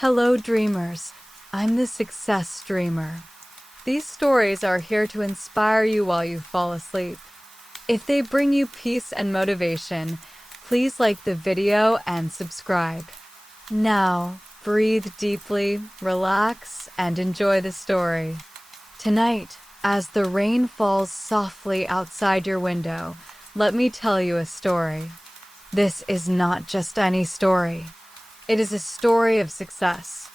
Hello, dreamers. I'm the Success Dreamer. These stories are here to inspire you while you fall asleep. If they bring you peace and motivation, please like the video and subscribe. Now, breathe deeply, relax, and enjoy the story. Tonight, as the rain falls softly outside your window, let me tell you a story. This is not just any story. It is a story of success.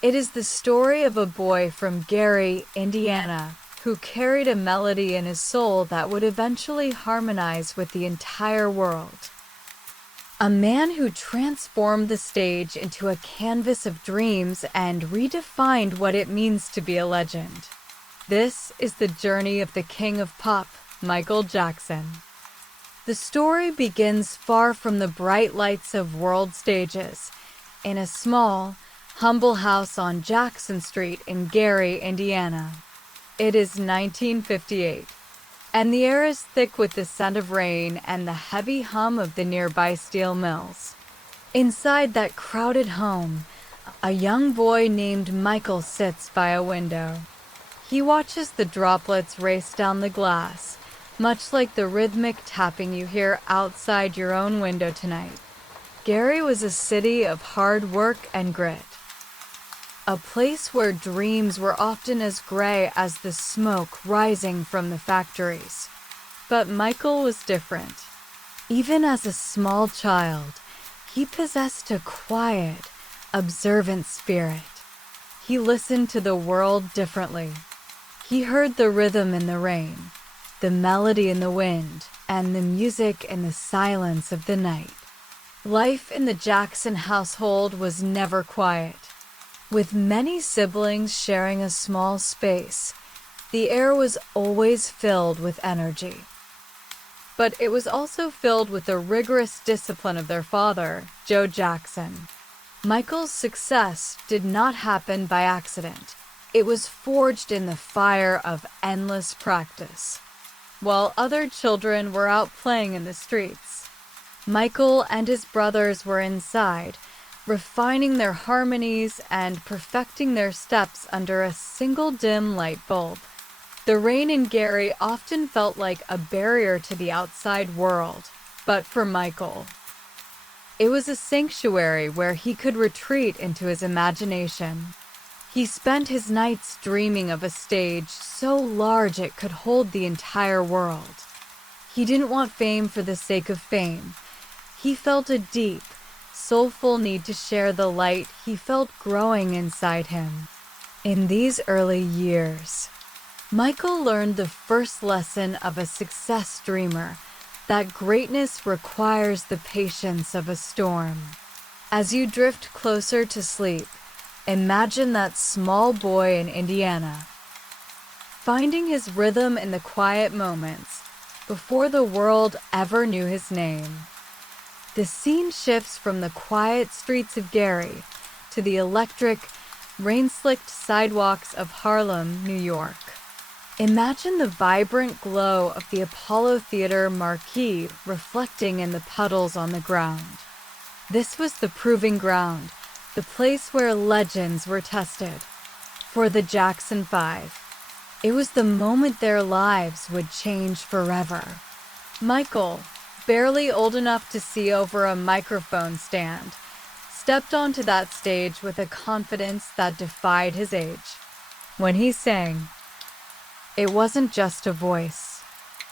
It is the story of a boy from Gary, Indiana, who carried a melody in his soul that would eventually harmonize with the entire world. A man who transformed the stage into a canvas of dreams and redefined what it means to be a legend. This is the journey of the king of pop, Michael Jackson. The story begins far from the bright lights of world stages, in a small, humble house on Jackson Street in Gary, Indiana. It is 1958, and the air is thick with the scent of rain and the heavy hum of the nearby steel mills. Inside that crowded home, a young boy named Michael sits by a window. He watches the droplets race down the glass, much like the rhythmic tapping you hear outside your own window tonight. Gary was a city of hard work and grit. A place where dreams were often as gray as the smoke rising from the factories. But Michael was different. Even as a small child, he possessed a quiet, observant spirit. He listened to the world differently. He heard the rhythm in the rain, the melody in the wind, and the music in the silence of the night. Life in the Jackson household was never quiet. With many siblings sharing a small space, the air was always filled with energy. But it was also filled with the rigorous discipline of their father, Joe Jackson. Michael's success did not happen by accident. It was forged in the fire of endless practice. While other children were out playing in the streets, Michael and his brothers were inside, refining their harmonies and perfecting their steps under a single dim light bulb. The rain in Gary often felt like a barrier to the outside world, but for Michael, it was a sanctuary where he could retreat into his imagination. He spent his nights dreaming of a stage so large it could hold the entire world. He didn't want fame for the sake of fame. He felt a deep, soulful need to share the light he felt growing inside him. In these early years, Michael learned the first lesson of a success dreamer, that greatness requires the patience of a storm. As you drift closer to sleep, imagine that small boy in Indiana, finding his rhythm in the quiet moments before the world ever knew his name. The scene shifts from the quiet streets of Gary to the electric, rain-slicked sidewalks of Harlem, New York. Imagine the vibrant glow of the Apollo Theater marquee reflecting in the puddles on the ground. This was the proving ground, the place where legends were tested. For the Jackson Five, it was the moment their lives would change forever. Michael, barely old enough to see over a microphone stand, stepped onto that stage with a confidence that defied his age. When he sang, it wasn't just a voice.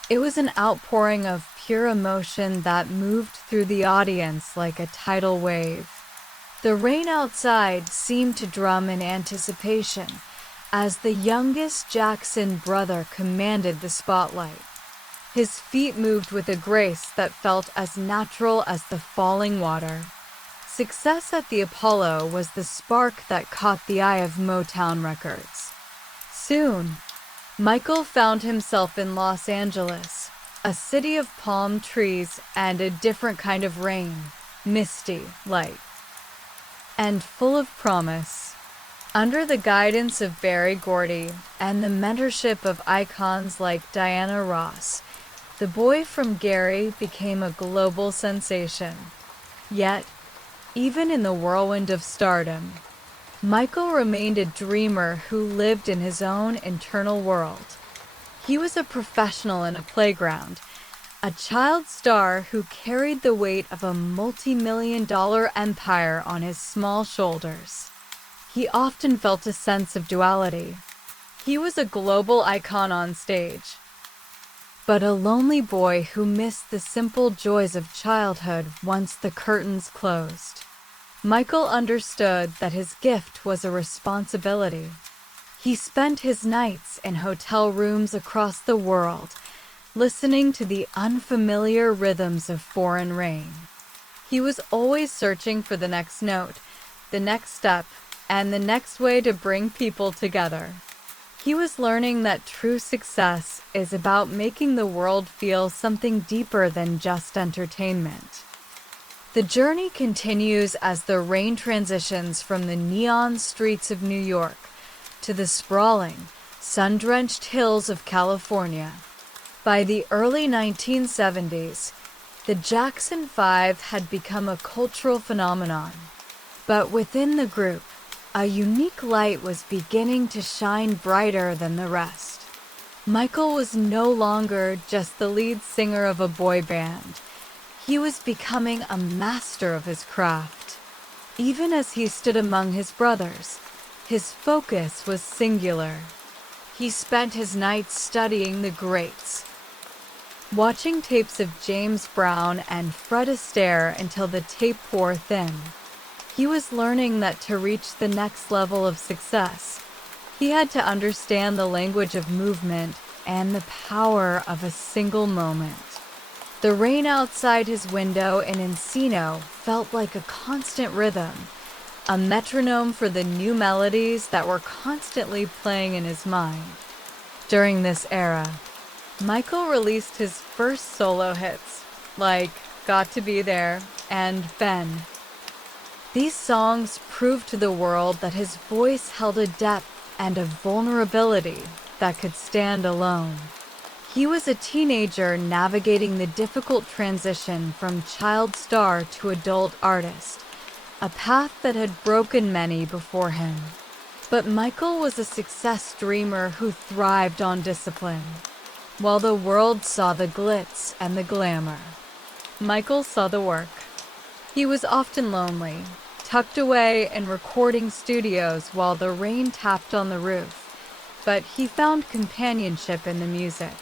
It was an outpouring of pure emotion that moved through the audience like a tidal wave. The rain outside seemed to drum in anticipation as the youngest Jackson brother commanded the spotlight. His feet moved with a grace that felt as natural as the falling water. Success at the Apollo was the spark that caught the eye of Motown Records. Soon, Michael found himself in Los Angeles, a city of palm trees and a different kind of rain, misty, light, and full of promise. Under the guidance of Berry Gordy and the mentorship of icons like Diana Ross, the boy from Gary became a global sensation. Yet, even in the whirlwind of stardom, Michael remained a dreamer who lived in his own internal world. He was a professional in a playground, a child star who carried the weight of a multi-million-dollar empire on his small shoulders. He often felt a sense of duality. He was a global icon on stage, but a lonely boy who missed the simple joys of childhood once the curtains closed. Michael understood that his gift was a responsibility. He spent his nights in hotel rooms across the world, listening to the unfamiliar rhythms of foreign rain. He was always searching for the next note, the next step, and the next way to bring people together. He was learning that true success is about making the world feel something deeper than just entertainment. The journey continues as the rain transitions from the neon streets of New York to the sprawling, sun-drenched hills of California. By the early 1970s, the Jackson 5 had become a cultural phenomenon. But within the group, a unique light was beginning to shine brighter than the rest. Michael was no longer just the lead singer of a boy band. He was becoming a master of his craft. Even as he stood among his brothers, his focus was singular. He spent his nights studying the greats, watching tapes of James Brown and Fred Astaire until the tape wore thin. He was learning that to reach the next level of success, he had to understand the language of movement and the power of a single moment. The rain outside his window in Encino felt like a constant rhythm, a metronome for the new melodies that were constantly playing in his mind. During this era, Michael released his first solo hits, like Got to Be There and Ben. These songs proved to the world that his voice held a depth and a vulnerability that could stand alone. He was a teenager navigating the difficult transition from child star to adult artist, a path that had broken many before him. But Michael was a success dreamer who thrived on discipline. While the world saw the glitz and the glamour, Michael saw the work. He was often lonely, tucked away in recording studios while the rain tapped on the roof, but he found companionship in the music.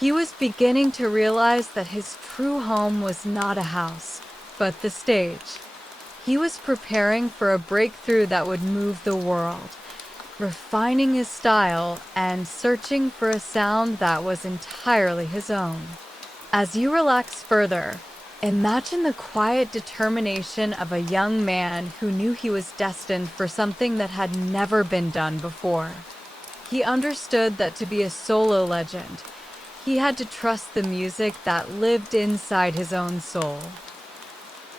He was beginning to realize that his true home was not a house, but the stage. He was preparing for a breakthrough that would move the world, refining his style and searching for a sound that was entirely his own. As you relax further, imagine the quiet determination of a young man who knew he was destined for something that had never been done before. He understood that to be a solo legend, he had to trust the music that lived inside his own soul.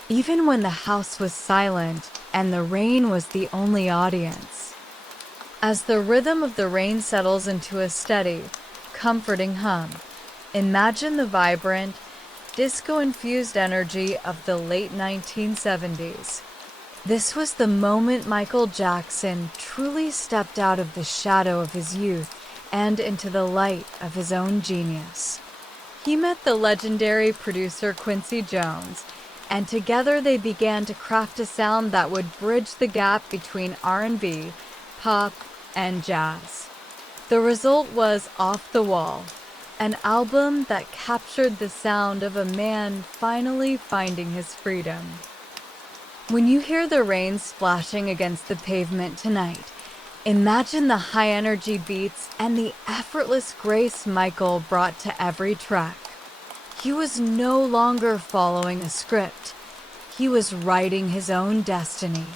Even when the house was silent and the rain was the only audience. As the rhythm of the rain settles into a steady, comforting hum, imagine the vibrant, disco-infused energy of the late 1970s. This was the moment Michael Jackson truly stepped out of the shadow of his youth and into the light of his own genius. He met the legendary producer Quincy Jones, and together they began to craft a sound that would bridge the gap between R&B, pop, and jazz. The result was Off the Wall, an album that captured the sound of a man finally finding his freedom. When you hear the rain splashing against the pavement tonight, imagine the high-energy beats and the effortless grace Michael brought to every track. He was no longer following a script. He was writing his own destiny.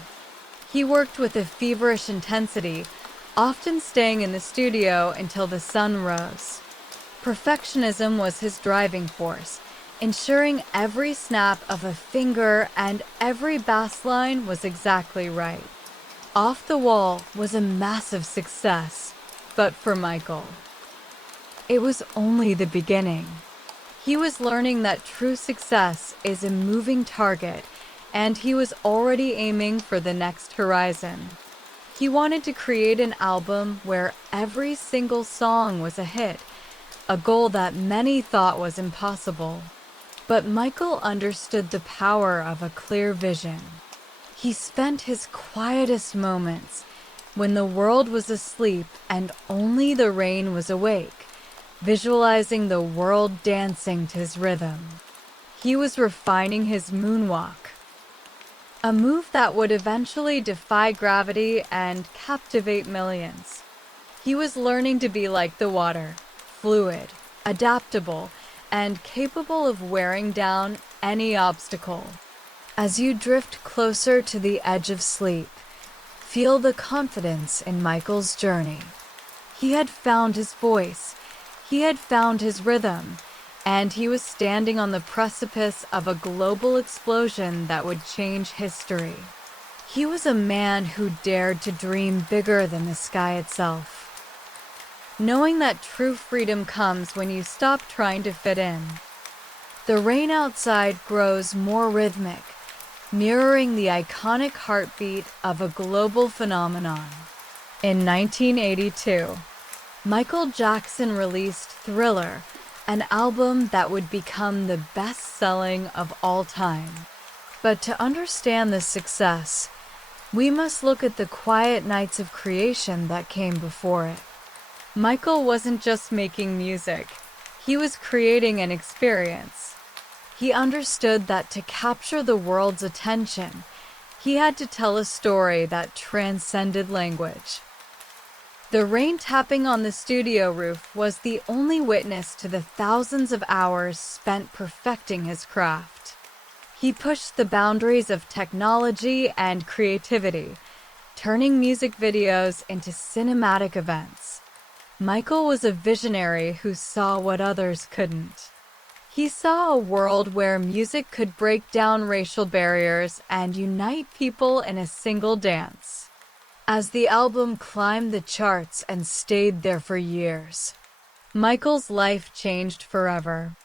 He worked with a feverish intensity, often staying in the studio until the sun rose. Perfectionism was his driving force, ensuring every snap of a finger and every bass line was exactly right. Off the Wall was a massive success, but for Michael, it was only the beginning. He was learning that true success is a moving target and he was already aiming for the next horizon. He wanted to create an album where every single song was a hit, a goal that many thought was impossible. But Michael understood the power of a clear vision. He spent his quietest moments when the world was asleep and only the rain was awake, visualizing the world dancing to his rhythm. He was refining his moonwalk, a move that would eventually defy gravity and captivate millions. He was learning to be like the water, fluid, adaptable, and capable of wearing down any obstacle. As you drift closer to the edge of sleep, feel the confidence in Michael's journey. He had found his voice, he had found his rhythm, and he was standing on the precipice of a global explosion that would change history. He was a man who dared to dream bigger than the sky itself, knowing that true freedom comes when you stop trying to fit in. The rain outside grows more rhythmic, mirroring the iconic heartbeat of a global phenomenon. In 1982, Michael Jackson released Thriller, an album that would become the best-selling of all time. But to understand this success, we must look at the quiet nights of creation that came before it. Michael wasn't just making music, he was creating an experience. He understood that to capture the world's attention, he had to tell a story that transcended language. The rain tapping on the studio roof was the only witness to the thousands of hours spent perfecting his craft. He pushed the boundaries of technology and creativity, turning music videos into cinematic events. Michael was a visionary who saw what others couldn't. He saw a world where music could break down racial barriers and unite people in a single dance. As the album climbed the charts and stayed there for years, Michael's life changed forever.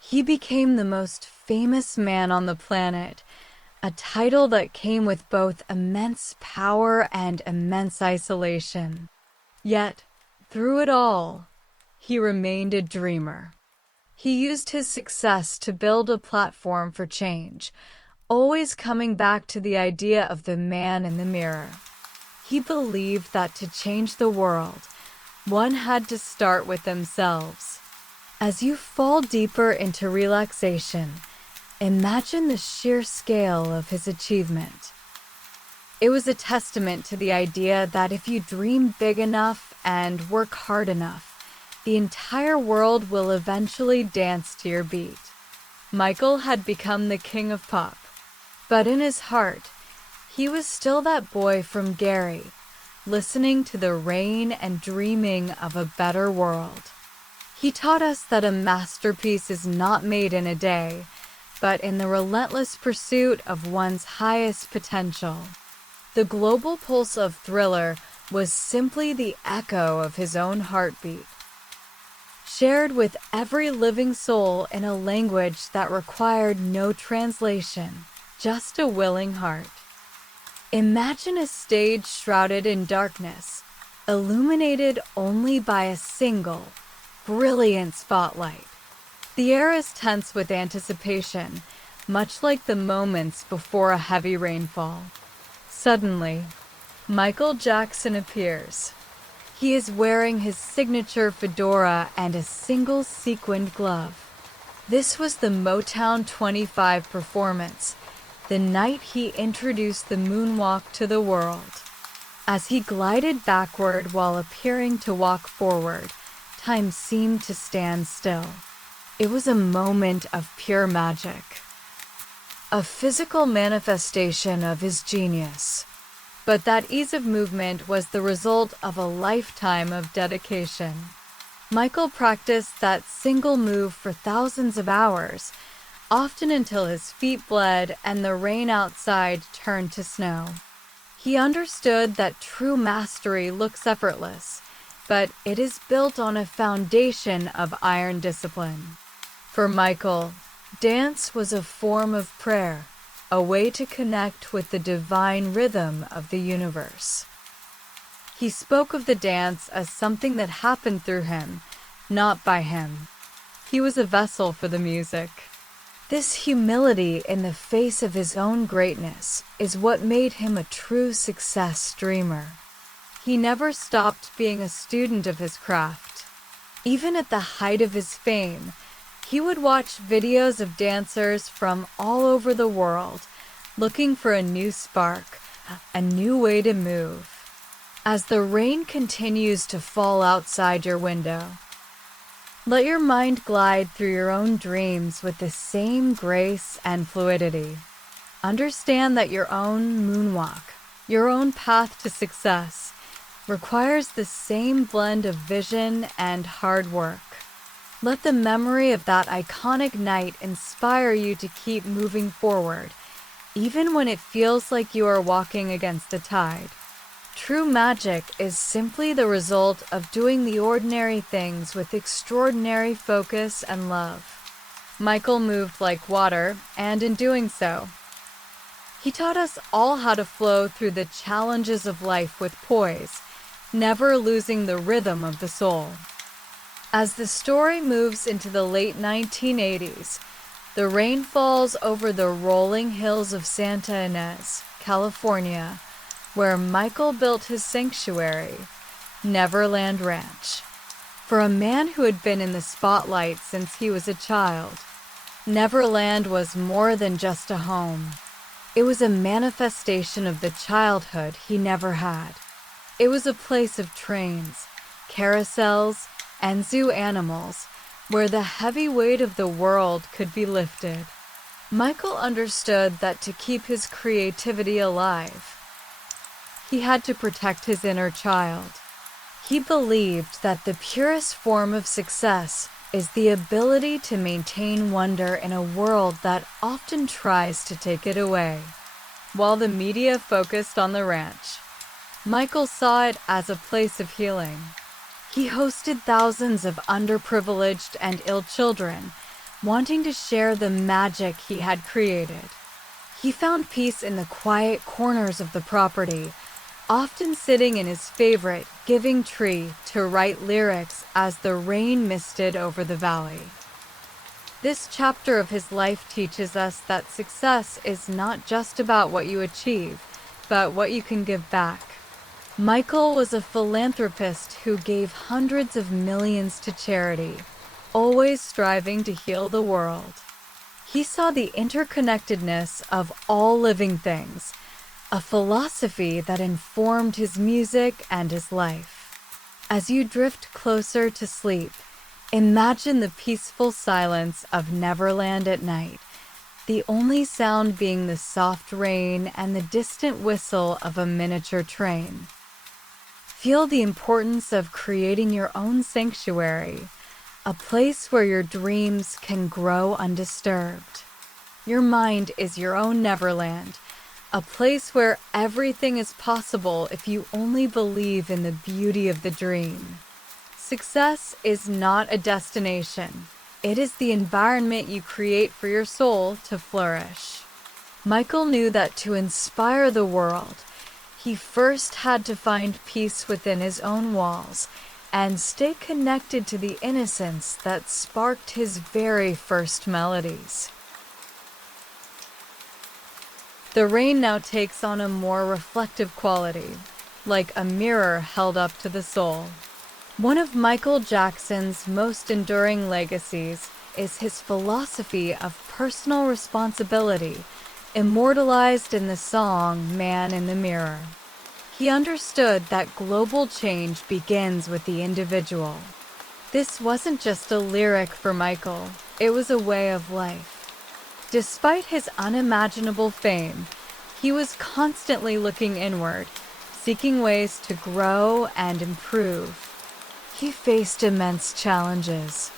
He became the most famous man on the planet, a title that came with both immense power and immense isolation. Yet, through it all, he remained a dreamer. He used his success to build a platform for change, always coming back to the idea of the man in the mirror. He believed that to change the world, one had to start with themselves. As you fall deeper into relaxation, imagine the sheer scale of his achievement. It was a testament to the idea that if you dream big enough and work hard enough, the entire world will eventually dance to your beat. Michael had become the king of pop, but in his heart, he was still that boy from Gary, listening to the rain and dreaming of a better world. He taught us that a masterpiece is not made in a day, but in the relentless pursuit of one's highest potential. The global pulse of Thriller was simply the echo of his own heartbeat, shared with every living soul in a language that required no translation, just a willing heart. Imagine a stage shrouded in darkness, illuminated only by a single, brilliant spotlight. The air is tense with anticipation, much like the moments before a heavy rainfall. Suddenly, Michael Jackson appears. He is wearing his signature fedora and a single sequined glove. This was the Motown 25 performance, the night he introduced the moonwalk to the world. As he glided backward while appearing to walk forward, time seemed to stand still. It was a moment of pure magic, a physical manifestation of his genius. But that ease of movement was the result of a lifetime of dedication. Michael practiced that single move for thousands of hours, often until his feet bled and the rain outside turned to snow. He understood that true mastery looks effortless, but it is built on a foundation of iron discipline. For Michael, dance was a form of prayer, a way to connect with the divine rhythm of the universe. He spoke of the dance as something that happened through him, not by him. He was a vessel for the music. This humility in the face of his own greatness is what made him a true success dreamer. He never stopped being a student of his craft. Even at the height of his fame, he would watch videos of dancers from all over the world, looking for a new spark, a new way to move. As the rain continues to fall outside your window, let your mind glide through your own dreams with the same grace and fluidity. Understand that your own moonwalk, your own path to success, requires the same blend of vision and hard work. Let the memory of that iconic night inspire you to keep moving forward, even when it feels like you are walking against the tide. True magic is simply the result of doing the ordinary things with extraordinary focus and love. Michael moved like water, and in doing so, he taught us all how to flow through the challenges of life with poise, never losing the rhythm of the soul. As the story moves into the late 1980s, the rain falls over the rolling hills of Santa Ynez, California, where Michael built his sanctuary, Neverland Ranch. For a man who had been in the spotlight since he was a child, Neverland was more than just a home. It was a manifestation of the childhood he never had. It was a place of trains, carousels, and zoo animals where the heavy weight of the world could be lifted. Michael understood that to keep his creativity alive, he had to protect his inner child. He believed that the purest form of success is the ability to maintain wonder in a world that often tries to take it away. While the media focused on the ranch, Michael saw it as a place of healing. He hosted thousands of underprivileged and ill children, wanting to share the magic he had created. He found peace in the quiet corners of the property, often sitting in his favorite giving tree to write lyrics as the rain misted over the valley. This chapter of his life teaches us that success is not just about what you achieve, but what you can give back. Michael was a philanthropist who gave hundreds of millions to charity, always striving to heal the world. He saw the interconnectedness of all living things, a philosophy that informed his music and his life. As you drift closer to sleep, imagine the peaceful silence of Neverland at night, the only sound being the soft rain and the distant whistle of a miniature train. Feel the importance of creating your own sanctuary, a place where your dreams can grow undisturbed. Your mind is your own Neverland, a place where everything is possible if you only believe in the beauty of the dream. Success is not a destination. It is the environment you create for your soul to flourish. Michael knew that to inspire the world, he first had to find peace within his own walls and stay connected to the innocence that sparked his very first melodies. The rain now takes on a more reflective quality, like a mirror held up to the soul. One of Michael Jackson's most enduring legacies is his philosophy of personal responsibility, immortalized in the song Man in the Mirror. He understood that global change begins with the individual. This wasn't just a lyric for Michael, it was a way of life. Despite his unimaginable fame, he was constantly looking inward, seeking ways to grow and improve. He faced immense challenges,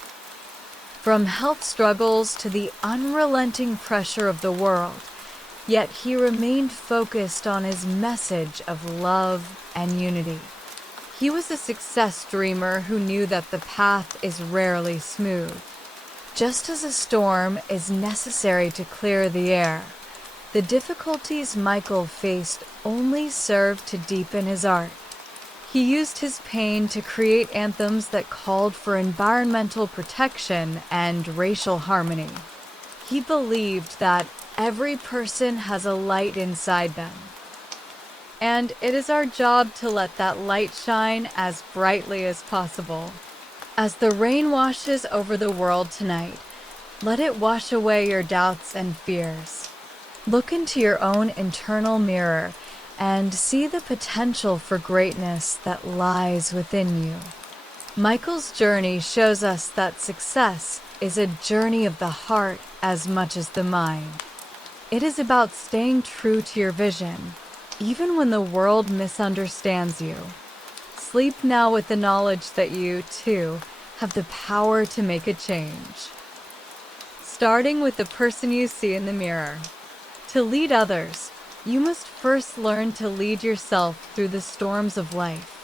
from health struggles to the unrelenting pressure of the world, yet he remained focused on his message of love and unity. He was a success dreamer who knew that the path is rarely smooth. Just as a storm is necessary to clear the air, The difficulties Michael faced only served to deepen his art. He used his pain to create anthems that called for environmental protection and racial harmony. He believed that every person has a light inside them, and it is our job to let that light shine as brightly as possible. As the rain washes over the world tonight, let it wash away your doubts and fears. Look into your own internal mirror and see the potential for greatness that lies within you. Michael's journey shows us that success is a journey of the heart as much as the mind. It is about staying true to your vision, even when the world misunderstands you. Sleep now with the knowledge that you, too, have the power to make a change. Starting with the person you see in the mirror. To lead others, you must first learn to lead yourself through the storms of life.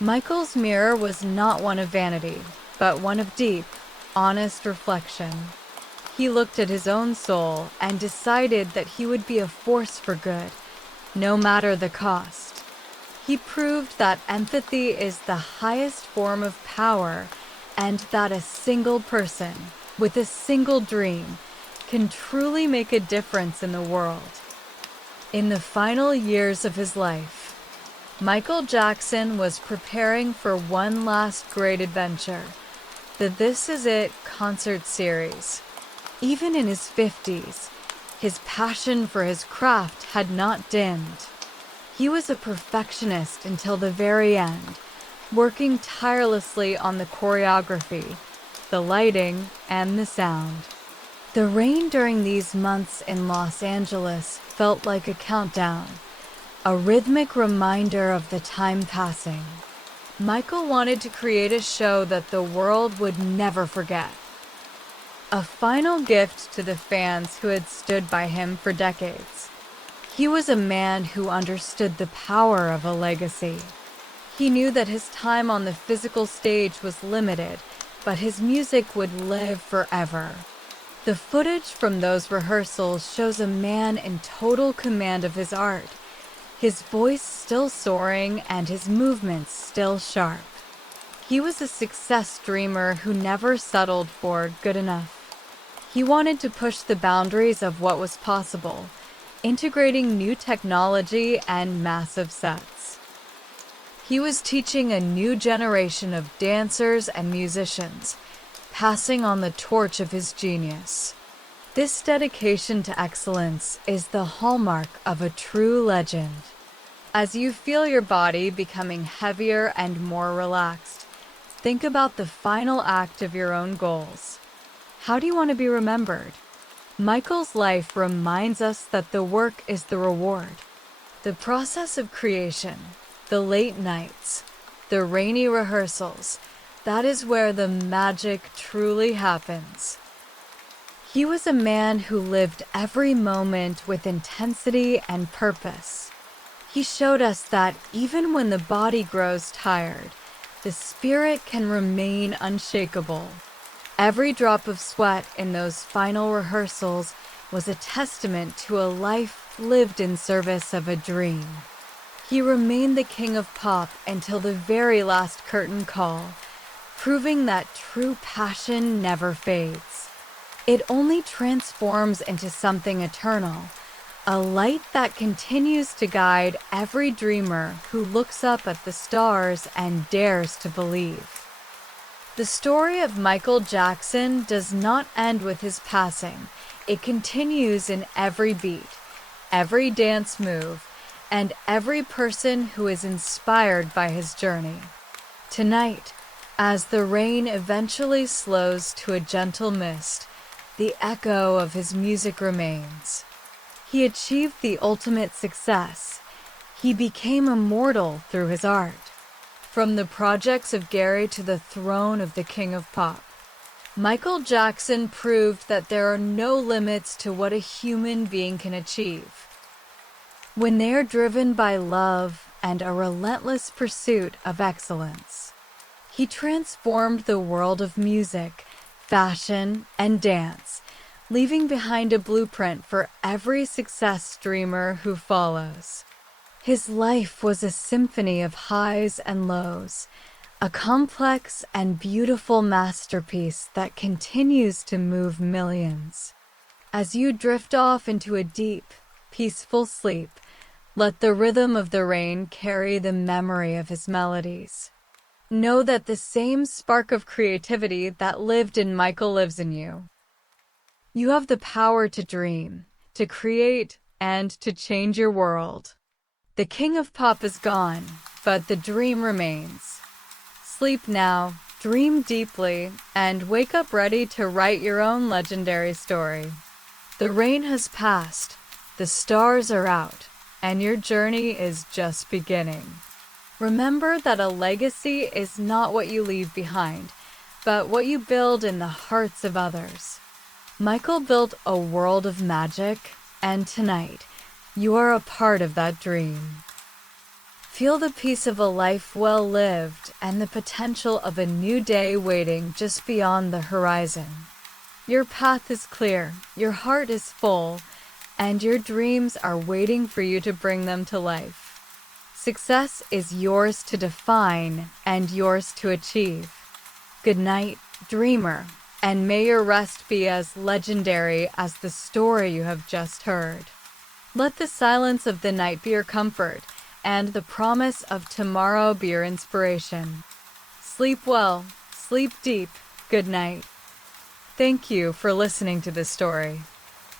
Michael's mirror was not one of vanity, but one of deep, honest reflection. He looked at his own soul and decided that he would be a force for good, no matter the cost. He proved that empathy is the highest form of power, and that a single person, with a single dream, can truly make a difference in the world. In the final years of his life, Michael Jackson was preparing for one last great adventure, the This Is It concert series. Even in his 50s, his passion for his craft had not dimmed. He was a perfectionist until the very end, working tirelessly on the choreography, the lighting, and the sound. The rain during these months in Los Angeles felt like a countdown, a rhythmic reminder of the time passing. Michael wanted to create a show that the world would never forget. A final gift to the fans who had stood by him for decades. He was a man who understood the power of a legacy. He knew that his time on the physical stage was limited, but his music would live forever. The footage from those rehearsals shows a man in total command of his art, his voice still soaring and his movements still sharp. He was a success dreamer who never settled for good enough. He wanted to push the boundaries of what was possible, integrating new technology and massive sets. He was teaching a new generation of dancers and musicians, passing on the torch of his genius. This dedication to excellence is the hallmark of a true legend. As you feel your body becoming heavier and more relaxed, think about the final act of your own goals. How do you want to be remembered? Michael's life reminds us that the work is the reward. The process of creation, the late nights, the rainy rehearsals, that is where the magic truly happens. He was a man who lived every moment with intensity and purpose. He showed us that even when the body grows tired, the spirit can remain unshakable. Every drop of sweat in those final rehearsals was a testament to a life lived in service of a dream. He remained the king of pop until the very last curtain call, proving that true passion never fades. It only transforms into something eternal, a light that continues to guide every dreamer who looks up at the stars and dares to believe. The story of Michael Jackson does not end with his passing. It continues in every beat, every dance move, and every person who is inspired by his journey. Tonight, as the rain eventually slows to a gentle mist, the echo of his music remains. He achieved the ultimate success. He became immortal through his art. From the projects of Gary to the throne of the King of Pop, Michael Jackson proved that there are no limits to what a human being can achieve. When they are driven by love and a relentless pursuit of excellence. He transformed the world of music, fashion, and dance, leaving behind a blueprint for every success dreamer who follows. His life was a symphony of highs and lows, a complex and beautiful masterpiece that continues to move millions. As you drift off into a deep, peaceful sleep, let the rhythm of the rain carry the memory of his melodies. Know that the same spark of creativity that lived in Michael lives in you. You have the power to dream, to create, and to change your world. The king of pop is gone, but the dream remains. Sleep now, dream deeply, and wake up ready to write your own legendary story. The rain has passed, the stars are out, and your journey is just beginning. Remember that a legacy is not what you leave behind, but what you build in the hearts of others. Michael built a world of magic, and tonight, you are a part of that dream. Feel the peace of a life well lived and the potential of a new day waiting just beyond the horizon. Your path is clear, your heart is full, and your dreams are waiting for you to bring them to life. Success is yours to define and yours to achieve. Good night, dreamer, and may your rest be as legendary as the story you have just heard. Let the silence of the night be your comfort, and the promise of tomorrow be your inspiration. Sleep well, sleep deep, good night. Thank you for listening to this story.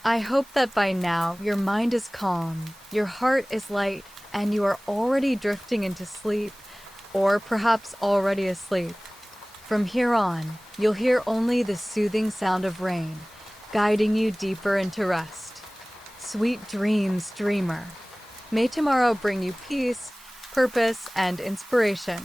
I hope that by now your mind is calm, your heart is light, and you are already drifting into sleep, or perhaps already asleep. From here on, you'll hear only the soothing sound of rain, guiding you deeper into rest. Sweet dreams, dreamer. May tomorrow bring you peace, purpose, and inspiration.